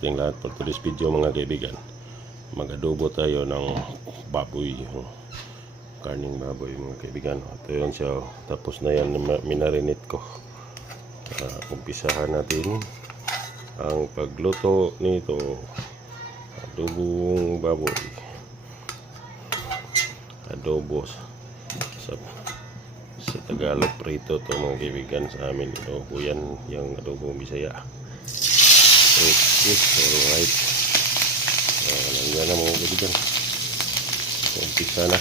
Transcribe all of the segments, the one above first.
testing lahat for today's video mga kaibigan. Mag-adobo tayo ng baboy, yung karning baboy mga kaibigan. Ito yun siya, tapos na yan, minarinate ko. Umpisahan natin ang pagluto nito. Adobong baboy, adobo sa Tagalog, prito to mga kaibigan. Sa amin adobo yan, yung adobong Bisaya. Okay, alright. Alam na mga kaibigan, umpisa na.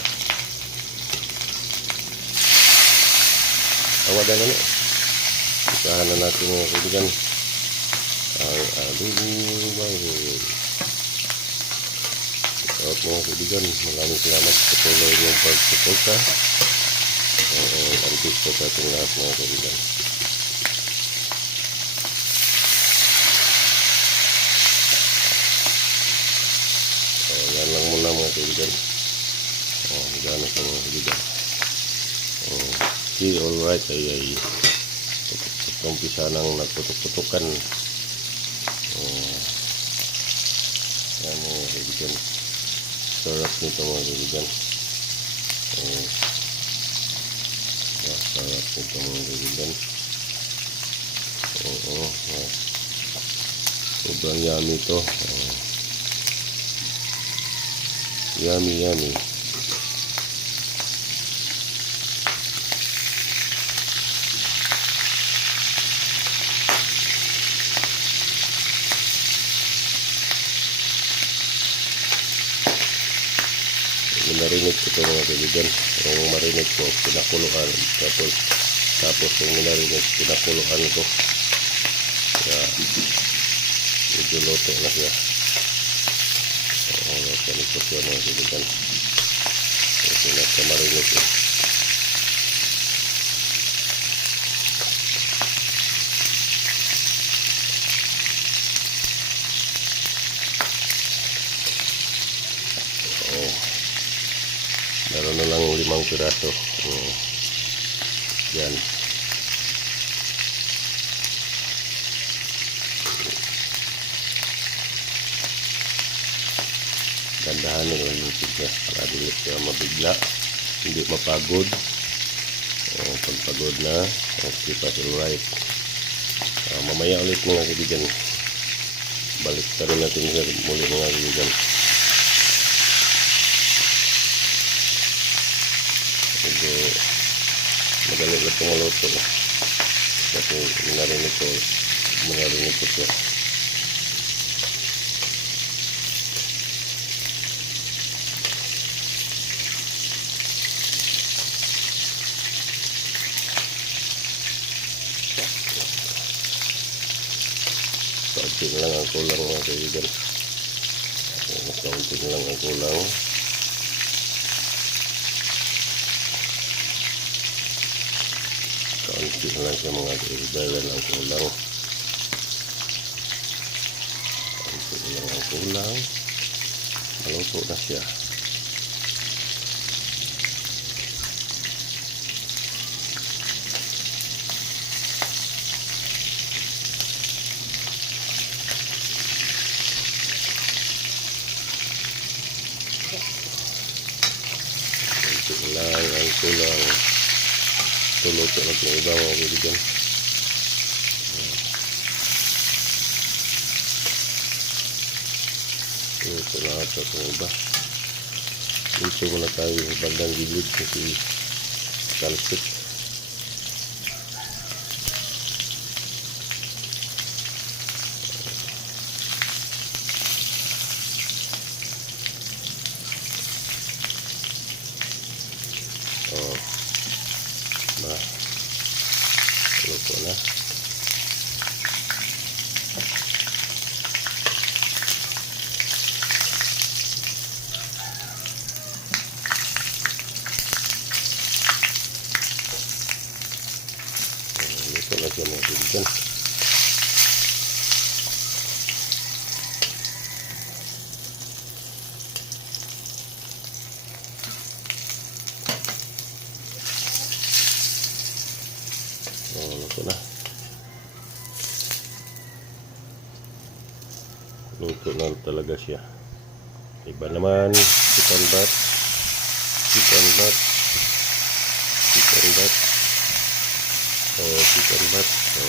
Awadan na na. Umpisahan na natin mga kaibigan ang adobong baboy. At mga kaibigan, maraming salamat sa patuloy niyong pagsuporta. Arigit po sa ating lahat mga kaibigan. Yan lang muna mga kaibigan. Gano'n sa mga kaibigan. Okay, alright. Ay umpisa nang nagputok-putokan. Yan mga kaibigan. Sarap nito mga kaibigan. Sarap nito mga kaibigan. Sobrang yummy ito. Yummy, yummy. Minarinate ko ito mga kaibigan. Yung marinate ko, pinakuluan. Tapos yung minarinate, pinakuluan ko. Kaya, medyo loto na siya. Ganito siya mga kaibigan. Pinakamarinate ko. Meron na lang 5 piraso. Yan. Gandahan nyo lang yung tignan. Para dilit siya mabigla. Hindi mapagod. Pagpagod na, okay pa si right. Mamaya ulit mga kaibigan. Balik ka rin natin muli mga kaibigan. Medyo madali lang itong maluto kasi minarinig ko siya. Kaunti lang ang kulang mga kaibigan. Kaunti lang ang kulang. Kaunti lang siya mga kaibigan ang kulang. Kaunti lang ang kulang. Maluto na siya. Kaunti lang ang kulang. Luto na ng iba mga kaibigan. Luto na ito ng iba. Dito muna tayo sa bandang gilid kasi kalpit. Luto na. Luto na siya mga kaibigan. Luto na. luto na talaga siya. Iba naman, chicken bat. Chicken bat. Chicken bat. So, chicken bat. So,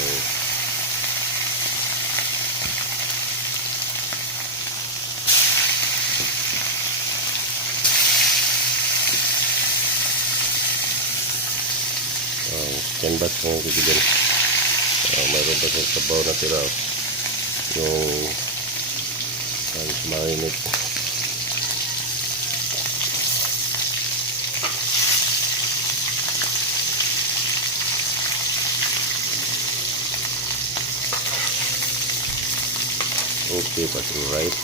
chicken bat mga kaibigan. Mayroon pa sa sabaw na tira. Yung marinate. Okay, pati right.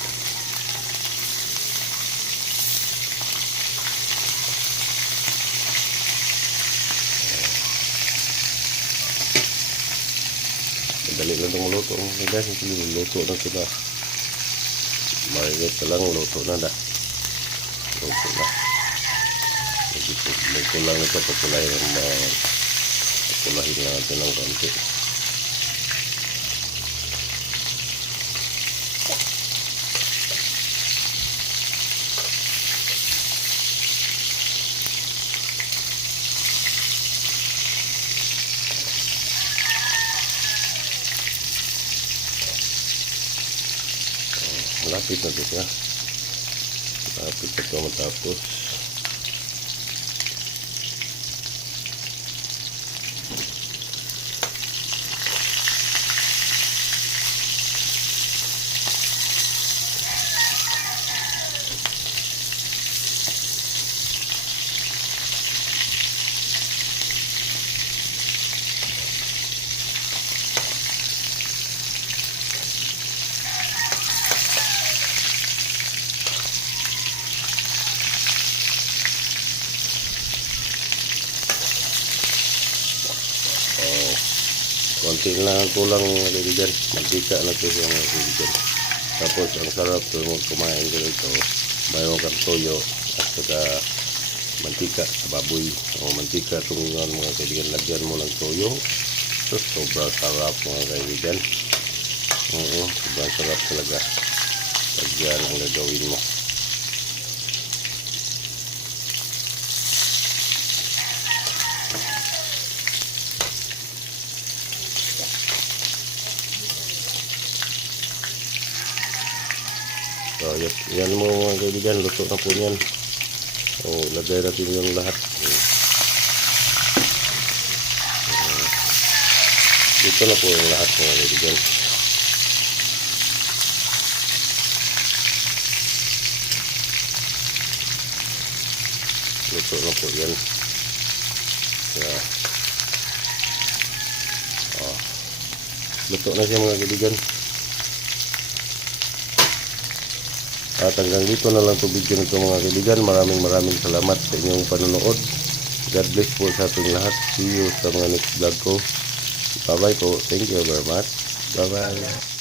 Madali lang itong luto. Guys, luto na sila. Marinate ka lang, luto na da. Luto na. Luto lang ito, pagkulahin lang natin ng konti. Malapit na ito siya. Malapit na ito matapos. Konti lang ang kulang mga kaibigan. Mantika na ito yung mga kaibigan. Tapos ang sarap ito kumain ko ito. Mayroon kang toyo at saka mantika sa baboy. O mantika tungan mga kaibigan. Lagyan mo ng toyo. So, sobrang sarap mga kaibigan. Sobrang sarap talaga. Lagyan ang gagawin mo. So, yan mo mga kaibigan, luto na po yan. So, lagay natin yung lahat. Dito na po yung lahat mga kaibigan. Luto na po yan. Yeah. Luto na siya mga kaibigan. At hanggang dito na lang ito video nito mga kaibigan. Maraming salamat sa inyong panonood. God bless po sa ating lahat. See you sa mga next vlog ko. Bye bye po. Thank you very much. Bye bye.